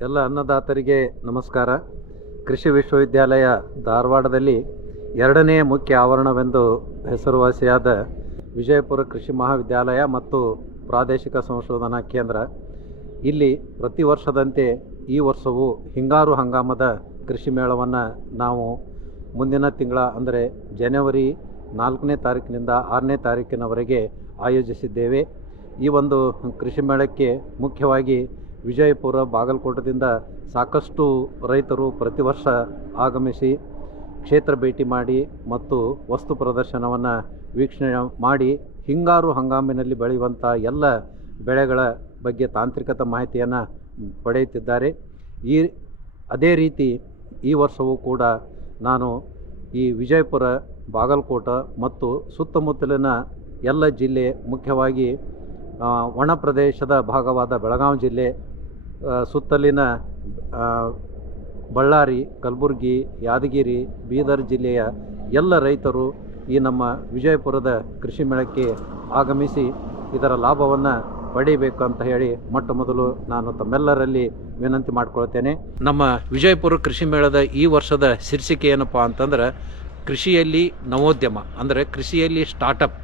ಎಲ್ಲ ಅನ್ನದಾತರಿಗೆ ನಮಸ್ಕಾರ. ಕೃಷಿ ವಿಶ್ವವಿದ್ಯಾಲಯ ಧಾರವಾಡದಲ್ಲಿ ಎರಡನೇ ಮುಖ್ಯ ಆವರಣವೆಂದು ಹೆಸರುವಾಸಿಯಾದ ವಿಜಯಪುರ ಕೃಷಿ ಮಹಾವಿದ್ಯಾಲಯ ಮತ್ತು ಪ್ರಾದೇಶಿಕ ಸಂಶೋಧನಾ ಕೇಂದ್ರ. ಇಲ್ಲಿ ಪ್ರತಿ ವರ್ಷದಂತೆ ಈ ವರ್ಷವೂ ಹಿಂಗಾರು ಹಂಗಾಮದ ಕೃಷಿ ಮೇಳವನ್ನು ನಾವು ಮುಂದಿನ ತಿಂಗಳ ಅಂದರೆ ಜನವರಿ ನಾಲ್ಕನೇ ತಾರೀಕಿನಿಂದ ಆರನೇ ತಾರೀಕಿನವರೆಗೆ ಆಯೋಜಿಸಿದ್ದೇವೆ. ಈ ಒಂದು ಕೃಷಿ ಮೇಳಕ್ಕೆ ಮುಖ್ಯವಾಗಿ ವಿಜಯಪುರ ಬಾಗಲಕೋಟದಿಂದ ಸಾಕಷ್ಟು ರೈತರು ಪ್ರತಿ ವರ್ಷ ಆಗಮಿಸಿ ಕ್ಷೇತ್ರ ಭೇಟಿ ಮಾಡಿ ಮತ್ತು ವಸ್ತು ಪ್ರದರ್ಶನವನ್ನು ವೀಕ್ಷಣೆ ಮಾಡಿ ಹಿಂಗಾರು ಹಂಗಾಮಿನಲ್ಲಿ ಬೆಳೆಯುವಂಥ ಎಲ್ಲ ಬೆಳೆಗಳ ಬಗ್ಗೆ ತಾಂತ್ರಿಕತ ಮಾಹಿತಿಯನ್ನು ಪಡೆಯುತ್ತಿದ್ದಾರೆ. ಈ, ಅದೇ ರೀತಿ ಈ ವರ್ಷವೂ ಕೂಡ ನಾನು ಈ ವಿಜಯಪುರ, ಬಾಗಲಕೋಟ ಮತ್ತು ಸುತ್ತಮುತ್ತಲಿನ ಎಲ್ಲ ಜಿಲ್ಲೆ ಮುಖ್ಯವಾಗಿ ಒಣ ಪ್ರದೇಶದ ಭಾಗವಾದ ಬೆಳಗಾವಿ ಜಿಲ್ಲೆ ಸುತ್ತಲಿನ ಬಳ್ಳಾರಿ, ಕಲಬುರ್ಗಿ, ಯಾದಗಿರಿ, ಬೀದರ್ ಜಿಲ್ಲೆಯ ಎಲ್ಲ ರೈತರು ಈ ನಮ್ಮ ವಿಜಯಪುರದ ಕೃಷಿ ಮೇಳಕ್ಕೆ ಆಗಮಿಸಿ ಇದರ ಲಾಭವನ್ನು ಪಡೀಬೇಕು ಅಂತ ಹೇಳಿ ಮೊಟ್ಟ ಮೊದಲು ನಾನು ತಮ್ಮೆಲ್ಲರಲ್ಲಿ ವಿನಂತಿ ಮಾಡಿಕೊಳ್ತೇನೆ. ನಮ್ಮ ವಿಜಯಪುರ ಕೃಷಿ ಮೇಳದ ಈ ವರ್ಷದ ಶೀರ್ಷಿಕೆ ಏನಪ್ಪ ಅಂತಂದ್ರೆ ಕೃಷಿಯಲ್ಲಿ ನವೋದ್ಯಮ, ಅಂದರೆ ಕೃಷಿಯಲ್ಲಿ ಸ್ಟಾರ್ಟಪ್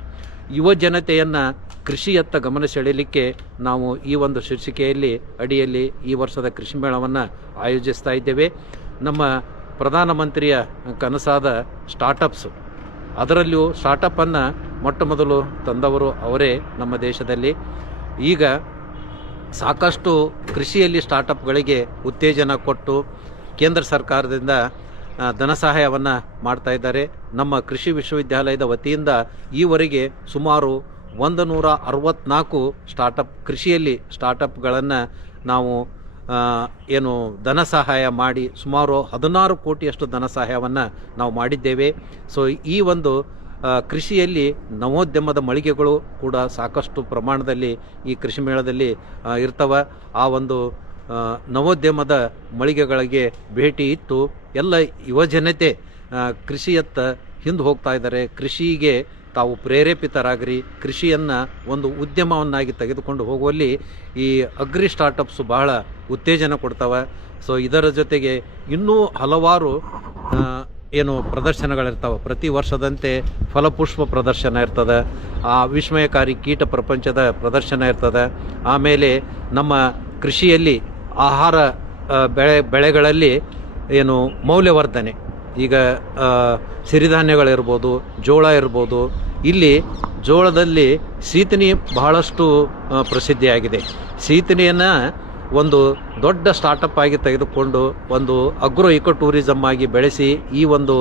ಯುವ ಜನತೆಯನ್ನು ಕೃಷಿಯತ್ತ ಗಮನ ಸೆಳೆಯಲಿಕ್ಕೆ ನಾವು ಈ ಒಂದು ಶೀರ್ಷಿಕೆಯಲ್ಲಿ, ಅಡಿಯಲ್ಲಿ ಈ ವರ್ಷದ ಕೃಷಿ ಮೇಳವನ್ನು ಆಯೋಜಿಸ್ತಾ ಇದ್ದೇವೆ. ನಮ್ಮ ಪ್ರಧಾನಮಂತ್ರಿಯ ಕನಸಾದ ಸ್ಟಾರ್ಟಪ್ಸ್. ಅದರಲ್ಲಿಯೂ ಸ್ಟಾರ್ಟಪ್ಪನ್ನು ಮೊಟ್ಟ ಮೊದಲು ತಂದವರು ಅವರೇ ನಮ್ಮ ದೇಶದಲ್ಲಿ. ಈಗ ಸಾಕಷ್ಟು ಕೃಷಿಯಲ್ಲಿ ಸ್ಟಾರ್ಟಪ್ಗಳಿಗೆ ಉತ್ತೇಜನ ಕೊಟ್ಟು ಕೇಂದ್ರ ಸರ್ಕಾರದಿಂದ ಧನ ಸಹಾಯವನ್ನು ಮಾಡ್ತಾ ಇದ್ದಾರೆ. ನಮ್ಮ ಕೃಷಿ ವಿಶ್ವವಿದ್ಯಾಲಯದ ವತಿಯಿಂದ ಈವರೆಗೆ ಸುಮಾರು ಒಂದು ನೂರ ಅರವತ್ತ್ನಾಲ್ಕು ಸ್ಟಾರ್ಟಪ್ ಕೃಷಿಯಲ್ಲಿ ಸ್ಟಾರ್ಟಪ್ಗಳನ್ನು ನಾವು ಏನು ಧನ ಸಹಾಯ ಮಾಡಿ ಸುಮಾರು ಹದಿನಾರು ಕೋಟಿಯಷ್ಟು ಧನ ಸಹಾಯವನ್ನು ನಾವು ಮಾಡಿದ್ದೇವೆ. ಸೊ ಈ ಒಂದು ಕೃಷಿಯಲ್ಲಿ ನವೋದ್ಯಮದ ಮಳಿಗೆಗಳು ಕೂಡ ಸಾಕಷ್ಟು ಪ್ರಮಾಣದಲ್ಲಿ ಈ ಕೃಷಿ ಮೇಳದಲ್ಲಿ ಇರ್ತವೆ. ಆ ಒಂದು ನವೋದ್ಯಮದ ಮಳಿಗೆಗಳಿಗೆ ಭೇಟಿ ಇತ್ತು. ಎಲ್ಲ ಯುವಜನತೆ ಕೃಷಿಯತ್ತ ಹಿಂದೆ ಹೋಗ್ತಾ ಇದ್ದಾರೆ. ಕೃಷಿಗೆ ತಾವು ಪ್ರೇರೇಪಿತರಾಗ್ರಿ. ಕೃಷಿಯನ್ನು ಒಂದು ಉದ್ಯಮವನ್ನಾಗಿ ತೆಗೆದುಕೊಂಡು ಹೋಗುವಲ್ಲಿ ಈ ಅಗ್ರಿ ಸ್ಟಾರ್ಟಪ್ಸ್ ಬಹಳ ಉತ್ತೇಜನ ಕೊಡ್ತವೆ. ಸೊ, ಇದರ ಜೊತೆಗೆ ಇನ್ನೂ ಹಲವಾರು ಏನು ಪ್ರದರ್ಶನಗಳಿರ್ತಾವೆ. ಪ್ರತಿ ವರ್ಷದಂತೆ ಫಲಪುಷ್ಪ ಪ್ರದರ್ಶನ ಇರ್ತದೆ. ಆ ವಿಸ್ಮಯಕಾರಿ ಕೀಟ ಪ್ರಪಂಚದ ಪ್ರದರ್ಶನ ಇರ್ತದೆ. ಆಮೇಲೆ ನಮ್ಮ ಕೃಷಿಯಲ್ಲಿ ಆಹಾರ ಬೆಳೆ, ಬೆಳೆಗಳಲ್ಲಿ ಏನು ಮೌಲ್ಯವರ್ಧನೆ. ಈಗ ಸಿರಿಧಾನ್ಯಗಳಿರ್ಬೋದು, ಜೋಳ ಇರ್ಬೋದು, ಇಲ್ಲಿ ಜೋಳದಲ್ಲಿ ಸೀತನಿ ಬಹಳಷ್ಟು ಪ್ರಸಿದ್ಧಿಯಾಗಿದೆ. ಸೀತನಿಯನ್ನು ಒಂದು ದೊಡ್ಡ ಸ್ಟಾರ್ಟಪ್ ಆಗಿ ತೆಗೆದುಕೊಂಡು ಒಂದು ಅಗ್ರೋ ಇಕೋ ಟೂರಿಸಮ್ ಆಗಿ ಬೆಳೆಸಿ ಈ ಒಂದು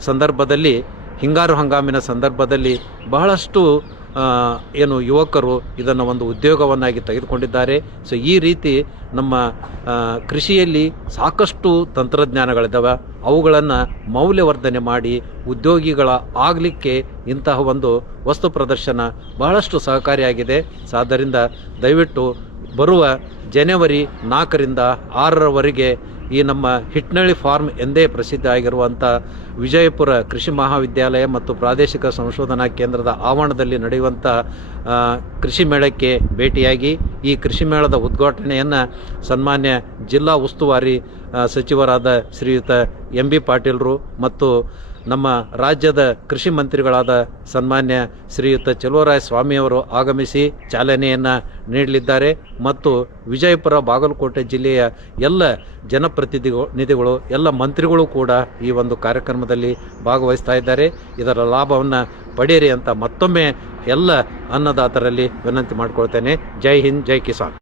ಸಂದರ್ಭದಲ್ಲಿ ಹಿಂಗಾರು ಹಂಗಾಮಿನ ಸಂದರ್ಭದಲ್ಲಿ ಬಹಳಷ್ಟು ಏನು ಯುವಕರು ಇದನ್ನು ಒಂದು ಉದ್ಯೋಗವನ್ನಾಗಿ ತೆಗೆದುಕೊಂಡಿದ್ದಾರೆ. ಸೊ, ಈ ರೀತಿ ನಮ್ಮ ಕೃಷಿಯಲ್ಲಿ ಸಾಕಷ್ಟು ತಂತ್ರಜ್ಞಾನಗಳಿದ್ದಾವೆ ಅವುಗಳನ್ನು ಮೌಲ್ಯವರ್ಧನೆ ಮಾಡಿ ಉದ್ಯೋಗಿಗಳ ಆಗಲಿಕ್ಕೆ ಇಂತಹ ಒಂದು ವಸ್ತು ಪ್ರದರ್ಶನ ಬಹಳಷ್ಟು ಸಹಕಾರಿಯಾಗಿದೆ. ಸೊ ಆದ್ದರಿಂದ ದಯವಿಟ್ಟು ಬರುವ ಜನವರಿ ನಾಲ್ಕರಿಂದ ಆರರವರೆಗೆ ಈ ನಮ್ಮ ಹಿಟ್ನಳ್ಳಿ ಫಾರ್ಮ್ ಎಂದೇ ಪ್ರಸಿದ್ಧ ಆಗಿರುವಂಥ ವಿಜಯಪುರ ಕೃಷಿ ಮಹಾವಿದ್ಯಾಲಯ ಮತ್ತು ಪ್ರಾದೇಶಿಕ ಸಂಶೋಧನಾ ಕೇಂದ್ರದ ಆವರಣದಲ್ಲಿ ನಡೆಯುವಂಥ ಕೃಷಿ ಮೇಳಕ್ಕೆ ಭೇಟಿಯಾಗಿ ಈ ಕೃಷಿ ಮೇಳದ ಉದ್ಘಾಟನೆಯನ್ನು ಸನ್ಮಾನ್ಯ ಜಿಲ್ಲಾ ಉಸ್ತುವಾರಿ ಸಚಿವರಾದ ಶ್ರೀಯುತ ಎಂ ಬಿ ಪಾಟೀಲ್ರು ಮತ್ತು ನಮ್ಮ ರಾಜ್ಯದ ಕೃಷಿ ಮಂತ್ರಿಗಳಾದ ಸನ್ಮಾನ್ಯ ಶ್ರೀಯುತ ಚಲುವರಾಯ ಸ್ವಾಮಿಯವರು ಆಗಮಿಸಿ ಚಾಲನೆಯನ್ನು ನೀಡಲಿದ್ದಾರೆ. ಮತ್ತು ವಿಜಯಪುರ ಬಾಗಲಕೋಟೆ ಜಿಲ್ಲೆಯ ಎಲ್ಲ ಜನಪ್ರತಿನಿಧಿಗಳು, ನಿಧಿಗಳು, ಎಲ್ಲ ಮಂತ್ರಿಗಳು ಕೂಡ ಈ ಒಂದು ಕಾರ್ಯಕ್ರಮದಲ್ಲಿ ಭಾಗವಹಿಸ್ತಾ ಇದ್ದಾರೆ. ಇದರ ಲಾಭವನ್ನು ಪಡೆಯಿರಿ ಅಂತ ಮತ್ತೊಮ್ಮೆ ಎಲ್ಲ ಅನ್ನದಾತರಲ್ಲಿ ವಿನಂತಿ ಮಾಡಿಕೊಳ್ತೇನೆ. ಜೈ ಹಿಂದ್, ಜೈ ಕಿಸಾನ್.